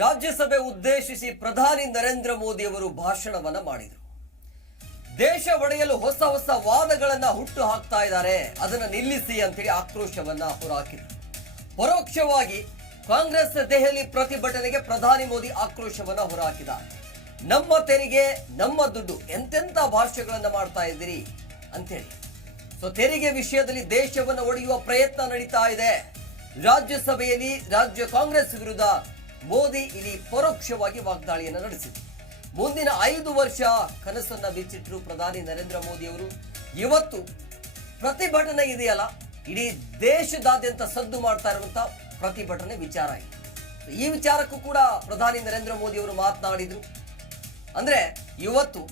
ರಾಜ್ಯಸಭೆ ಉದ್ದೇಶಿಸಿ ಪ್ರಧಾನಿ ನರೇಂದ್ರ ಮೋದಿ ಅವರು ಭಾಷಣವನ್ನ ಮಾಡಿದರು. ದೇಶ ಒಡೆಯಲು ಹೊಸ ಹೊಸ ವಾದಗಳನ್ನ ಹುಟ್ಟು ಹಾಕ್ತಾ ಇದ್ದಾರೆ, ಅದನ್ನ ನಿಲ್ಲಿಸಿ ಅಂತೇಳಿ ಆಕ್ರೋಶವನ್ನ ಹೊರಹಾಕಿದರು. ಪರೋಕ್ಷವಾಗಿ ಕಾಂಗ್ರೆಸ್ ದೆಹಲಿ ಪ್ರತಿಭಟನೆಗೆ ಪ್ರಧಾನಿ ಮೋದಿ ಆಕ್ರೋಶವನ್ನ ಹೊರಹಾಕಿದ್ದಾರೆ. ನಮ್ಮ ತೆರಿಗೆ ನಮ್ಮ ದುಡ್ಡು, ಎಂತೆಂತ ಭಾಷೆಗಳನ್ನ ಮಾಡ್ತಾ ಇದ್ದೀರಿ ಅಂತೇಳಿ. ಸೊ ತೆರಿಗೆ ವಿಷಯದಲ್ಲಿ ದೇಶವನ್ನು ಒಡೆಯುವ ಪ್ರಯತ್ನ ನಡೀತಾ ಇದೆ. ರಾಜ್ಯಸಭೆಯಲ್ಲಿ ರಾಜ್ಯ ಕಾಂಗ್ರೆಸ್ ವಿರುದ್ಧ ಮೋದಿ ಇಲ್ಲಿ ಪರೋಕ್ಷವಾಗಿ ವಾಗ್ದಾಳಿಯನ್ನು ನಡೆಸಿದರು. ಮುಂದಿನ 5 ವರ್ಷ ಕನಸನ್ನ ಬಿಚ್ಚಿಟ್ರು ಪ್ರಧಾನಿ ನರೇಂದ್ರ ಮೋದಿ ಅವರು. ಇವತ್ತು ಪ್ರತಿಭಟನೆ ಇದೆಯಲ್ಲ, ಇಡೀ ದೇಶದಾದ್ಯಂತ ಸದ್ದು ಮಾಡ್ತಾ ಇರುವಂತಹ ಪ್ರತಿಭಟನೆ ವಿಚಾರ ಇದೆ. ಈ ವಿಚಾರಕ್ಕೂ ಕೂಡ ಪ್ರಧಾನಿ ನರೇಂದ್ರ ಮೋದಿ ಅವರು ಮಾತನಾಡಿದ್ರು. ಅಂದ್ರೆ ಇವತ್ತು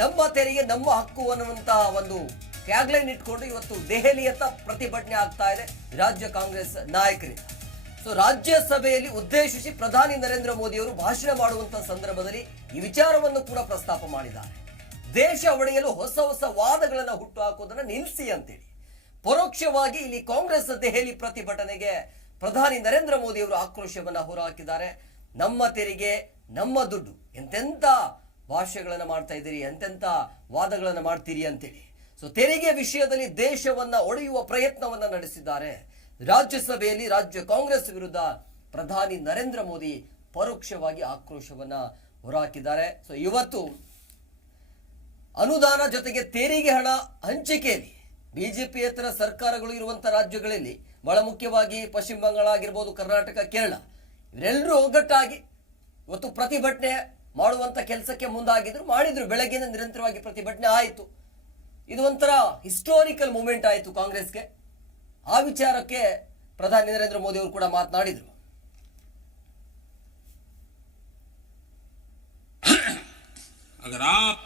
ನಮ್ಮ ತೆರಿಗೆ ನಮ್ಮ ಹಕ್ಕು ಅನ್ನುವಂತಹ ಒಂದು ಟ್ಯಾಗ್ಲೈನ್ ಇಟ್ಕೊಂಡು ಇವತ್ತು ದೆಹಲಿಯತ್ತ ಪ್ರತಿಭಟನೆ ಆಗ್ತಾ ಇದೆ ರಾಜ್ಯ ಕಾಂಗ್ರೆಸ್ ನಾಯಕರಿಂದ. ಸೊ ರಾಜ್ಯಸಭೆಯಲ್ಲಿ ಉದ್ದೇಶಿಸಿ ಪ್ರಧಾನಿ ನರೇಂದ್ರ ಮೋದಿ ಅವರು ಭಾಷಣ ಮಾಡುವಂತಹ ಸಂದರ್ಭದಲ್ಲಿ ಈ ವಿಚಾರವನ್ನು ಕೂಡ ಪ್ರಸ್ತಾಪ ಮಾಡಿದ್ದಾರೆ. ದೇಶ ಒಡೆಯಲು ಹೊಸ ಹೊಸ ವಾದಗಳನ್ನ ಹುಟ್ಟು ಹಾಕೋದನ್ನ ನಿಲ್ಲಿಸಿ ಅಂತೇಳಿ ಪರೋಕ್ಷವಾಗಿ ಇಲ್ಲಿ ಕಾಂಗ್ರೆಸ್ ದೆಹಲಿ ಪ್ರತಿಭಟನೆಗೆ ಪ್ರಧಾನಿ ನರೇಂದ್ರ ಮೋದಿ ಅವರು ಆಕ್ರೋಶವನ್ನ ಹೊರಹಾಕಿದ್ದಾರೆ. ನಮ್ಮ ತೆರಿಗೆ ನಮ್ಮ ದುಡ್ಡು, ಎಂತೆಂತ ಭಾಷೆಗಳನ್ನ ಮಾಡ್ತಾ ಇದ್ದೀರಿ, ಎಂತೆಂತ ವಾದಗಳನ್ನ ಮಾಡ್ತೀರಿ ಅಂತೇಳಿ. ಸೊ ತೆರಿಗೆ ವಿಷಯದಲ್ಲಿ ದೇಶವನ್ನ ಒಡೆಯುವ ಪ್ರಯತ್ನವನ್ನ ನಡೆಸಿದ್ದಾರೆ. ರಾಜ್ಯಸಭೆಯಲ್ಲಿ ರಾಜ್ಯ ಕಾಂಗ್ರೆಸ್ ವಿರುದ್ಧ ಪ್ರಧಾನಿ ನರೇಂದ್ರ ಮೋದಿ ಪರೋಕ್ಷವಾಗಿ ಆಕ್ರೋಶವನ್ನ ಹೊರಹಾಕಿದ್ದಾರೆ. ಸೊ ಇವತ್ತು ಅನುದಾನ ಜೊತೆಗೆ ತೆರಿಗೆ ಹಣ ಹಂಚಿಕೆಯಲ್ಲಿ ಬಿಜೆಪಿಯೇತರ ಸರ್ಕಾರಗಳು ಇರುವಂತಹ ರಾಜ್ಯಗಳಲ್ಲಿ ಬಹಳ ಮುಖ್ಯವಾಗಿ ಪಶ್ಚಿಮ ಬಂಗಾಳ ಆಗಿರ್ಬೋದು, ಕರ್ನಾಟಕ, ಕೇರಳ, ಇವರೆಲ್ಲರೂ ಒಗ್ಗಟ್ಟಾಗಿ ಇವತ್ತು ಪ್ರತಿಭಟನೆ ಮಾಡುವಂತ ಕೆಲಸಕ್ಕೆ ಮಾಡಿದ್ರು. ಬೆಳಗ್ಗೆಯಿಂದ ನಿರಂತರವಾಗಿ ಪ್ರತಿಭಟನೆ ಆಯಿತು. ಇದು ಒಂಥರ ಹಿಸ್ಟೋರಿಕಲ್ ಮೂಮೆಂಟ್ ಆಯಿತು ಕಾಂಗ್ರೆಸ್ಗೆ. ಆ ವಿಚಾರಕ್ಕೆ ಪ್ರಧಾನಿ ನರೇಂದ್ರ ಮೋದಿ ಅವರು ಕೂಡ ಮಾತನಾಡಿದ್ರು. अगर आप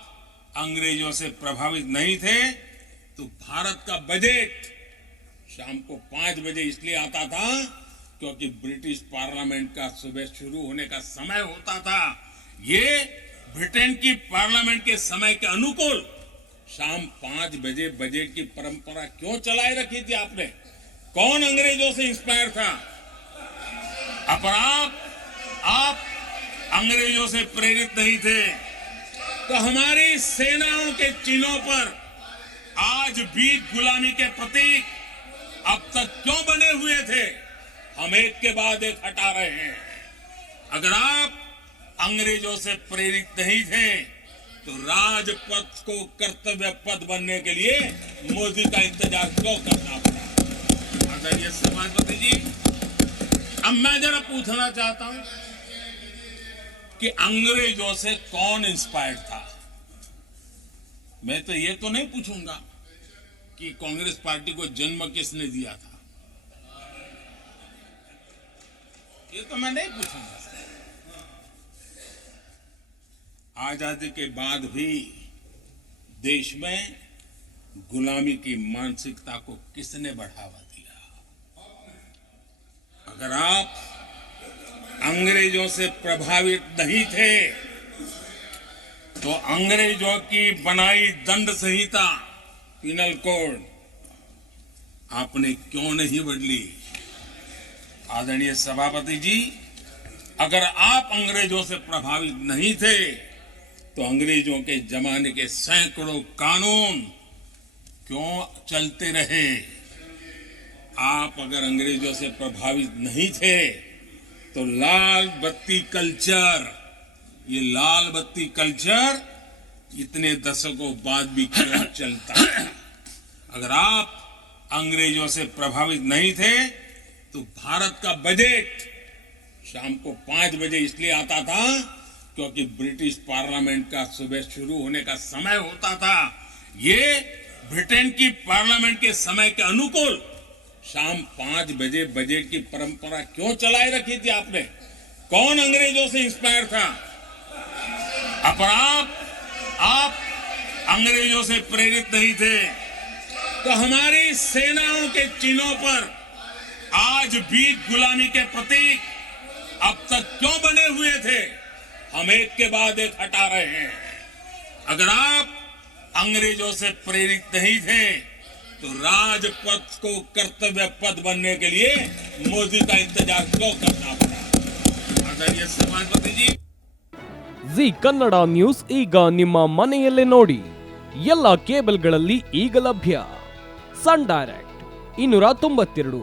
अंग्रेजों से प्रभावित नहीं थे तो भारत का बजट शाम को 5 बजे इसलिए आता था क्योंकि ब्रिटिश पार्लियामेंट का सुबह शुरू होने का समय होता था. ये ब्रिटेन की पार्लियामेंट के समय के अनुकूल शाम 5 बजे बजट की परंपरा क्यों चलाए रखी थी आपने? कौन अंग्रेजों से इंस्पायर था? पर आप अंग्रेजों से प्रेरित नहीं थे तो हमारी सेनाओं के चिन्हों पर आज भी गुलामी के प्रतीक अब तक क्यों बने हुए थे? हम एक के बाद एक हटा रहे हैं. अगर आप अंग्रेजों से प्रेरित नहीं थे तो राजपथ को कर्तव्य पथ बनने के लिए मोदी का इंतजार क्यों करना पड़ा? आदरणीय सभापति जी, अब मैं जरा पूछना चाहता हूं कि अंग्रेजों से कौन इंस्पायर्ड था? मैं तो ये तो नहीं पूछूंगा कि कांग्रेस पार्टी को जन्म किसने दिया था, ये तो मैं नहीं पूछूंगा. आजादी के बाद भी देश में गुलामी की मानसिकता को किसने बढ़ावा दिया? अगर आप अंग्रेजों से प्रभावित नहीं थे तो अंग्रेजों की बनाई दंड संहिता, पिनल कोड, आपने क्यों नहीं बदली? आदरणीय सभापति जी, अगर आप अंग्रेजों से प्रभावित नहीं थे तो अंग्रेजों के जमाने के सैकड़ों कानून क्यों चलते रहे? आप अगर अंग्रेजों से प्रभावित नहीं थे तो लाल बत्ती कल्चर, ये लाल बत्ती कल्चर इतने दशकों बाद भी क्यों चलता? अगर आप अंग्रेजों से प्रभावित नहीं थे तो भारत का बजट शाम को 5 बजे इसलिए आता था क्योंकि ब्रिटिश पार्लियामेंट का सुबह शुरू होने का समय होता था. ये ब्रिटेन की पार्लियामेंट के समय के अनुकूल शाम 5 बजे बजट की परंपरा क्यों चलाए रखी थी आपने? कौन अंग्रेजों से इंस्पायर था? पर आप अंग्रेजों से प्रेरित नहीं थे तो हमारी सेनाओं के चिन्हों पर आज भी गुलामी के प्रतीक अब तक क्यों बने हुए थे? हम एक के बाद एक हटा रहे हैं. अगर आप अंग्रेजों से प्रेरित नहीं थे तो राजपथ को कर्तव्य पथ बनने के लिए मोदी का इंतजार क्यों करना पड़ा? बताइए सभापति जी। ಜಿ ಕನ್ನಡ ನ್ಯೂಸ್ ಈಗ ನಿಮ್ಮ ಮನೆಯಲ್ಲೇ ನೋಡಿ. ಎಲ್ಲ ಕೇಬಲ್ಗಳಲ್ಲಿ ಈಗ ಲಭ್ಯ. Sun Direct 292,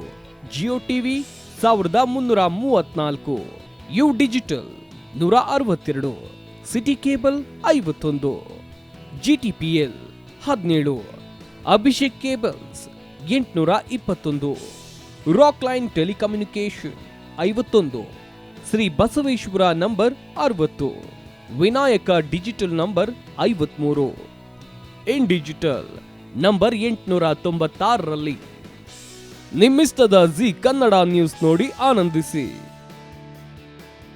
Jio TV 1334, U digital 162, city cable 51, GTPL 17, Abhishek cables 821, rock line telecommunication 51, Shri Basaveshwara number 60, Vinayaka digital number 53, in digital number 896ರಲ್ಲಿ. ನಿಮ್ಮಿಸ್ತದ ಜಿ ಕನ್ನಡ ನ್ಯೂಸ್ ನೋಡಿ ಆನಂದಿಸಿ.